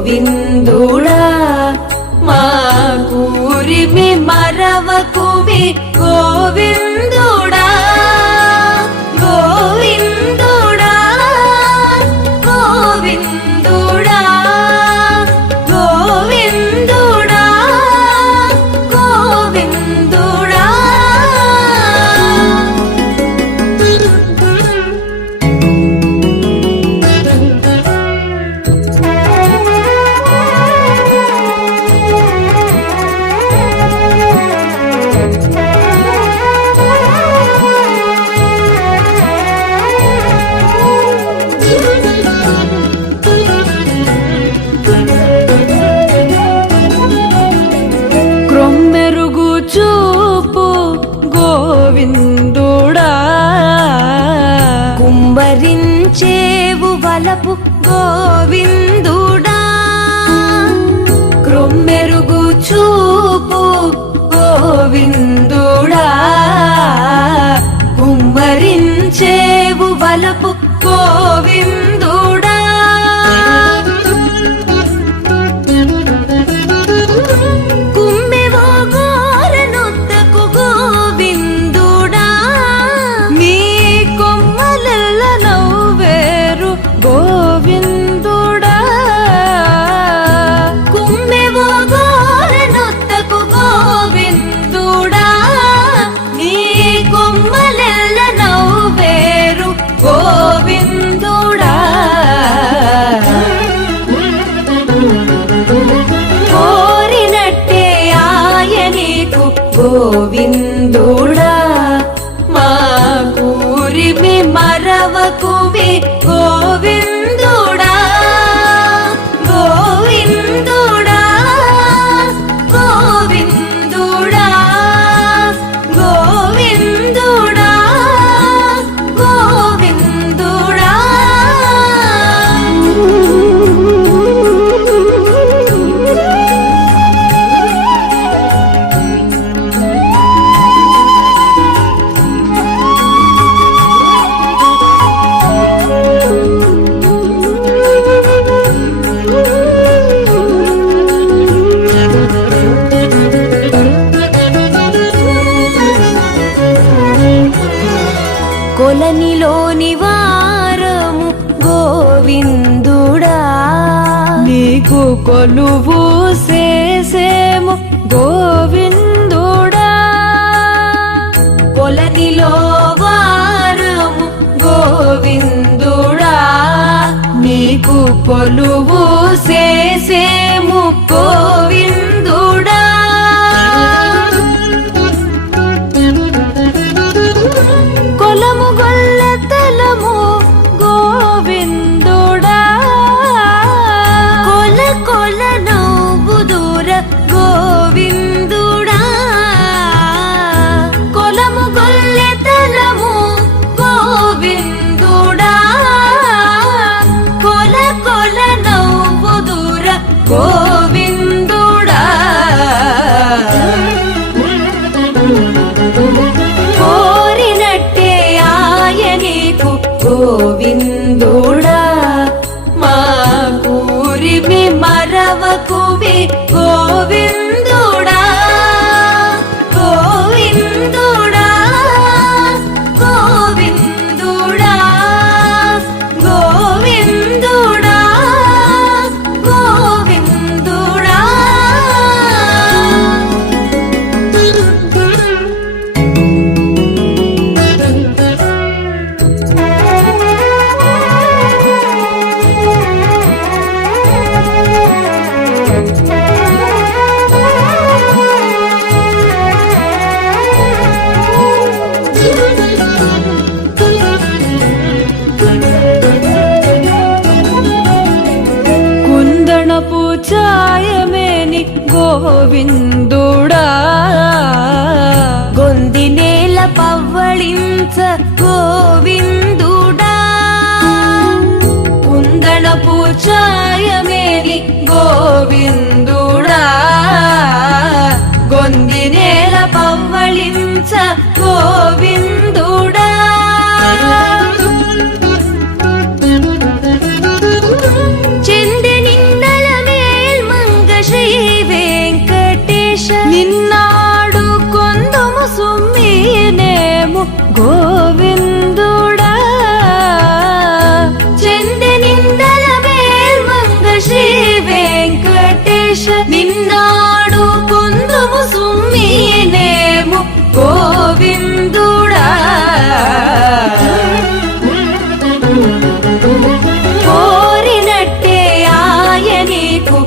గోవిందుడా మా కూరిమి మరవకుమి గోవిందుడా గోవిందుడా గోవిందుడా గోవిందుడా గోవిందుడా చూపు గోవిందుడా కుంభరించేవు వలపు గోవిందుడా క్రొమ్మెరుగు చూపు గోవిందుడా కుంభరించేవు వలపు గోవిందుడా గోవిందుడా కుమ్మెవో గోరనొత్తకు గోవిందుడా నీ కొమ్మలెల్ల నవ్వేరు గోవిందుడా కోరినట్టే ఆయనీకు గోవిందుడా మా కూరిమి మరవకుమి గోవిందుడా గోవిందుడా గోవిందుడా గోవిందుడా గోవిందుడా కొలనిలోని వారము గోవిందుడా నీకు కొలువు చేసేము గోవిందుడా కొలనిలో వారము గోవిందుడా నీకు కొలువు చేసేము గోవిందుడా కొలము గొల్ల తలము గోవిందుడా కొల కొల నవ్వుదుర గోవిందుడా కొలము గొల్ల తలము గోవిందుడా కొల కొల నవ్వుదుర గోవిందుడా కోరినట్టే ఆయనీకు గోవిందుడా మా కూరిమి మరవకుమి గోవిందుడా గోవిందుడా గోవిందుడా గోవిందుడా గోవిందుడా కుందణపు ఛాయమేని గోవిందుడా గొంది నేల పవ్వళించ గోవిందుడా కుందణపు ఛాయమేని గోవిందుడా గొంది నేల పవ్వళించ గోవిందుడా చెందె నిన్నల కోరినట్టే ఆయ నీకు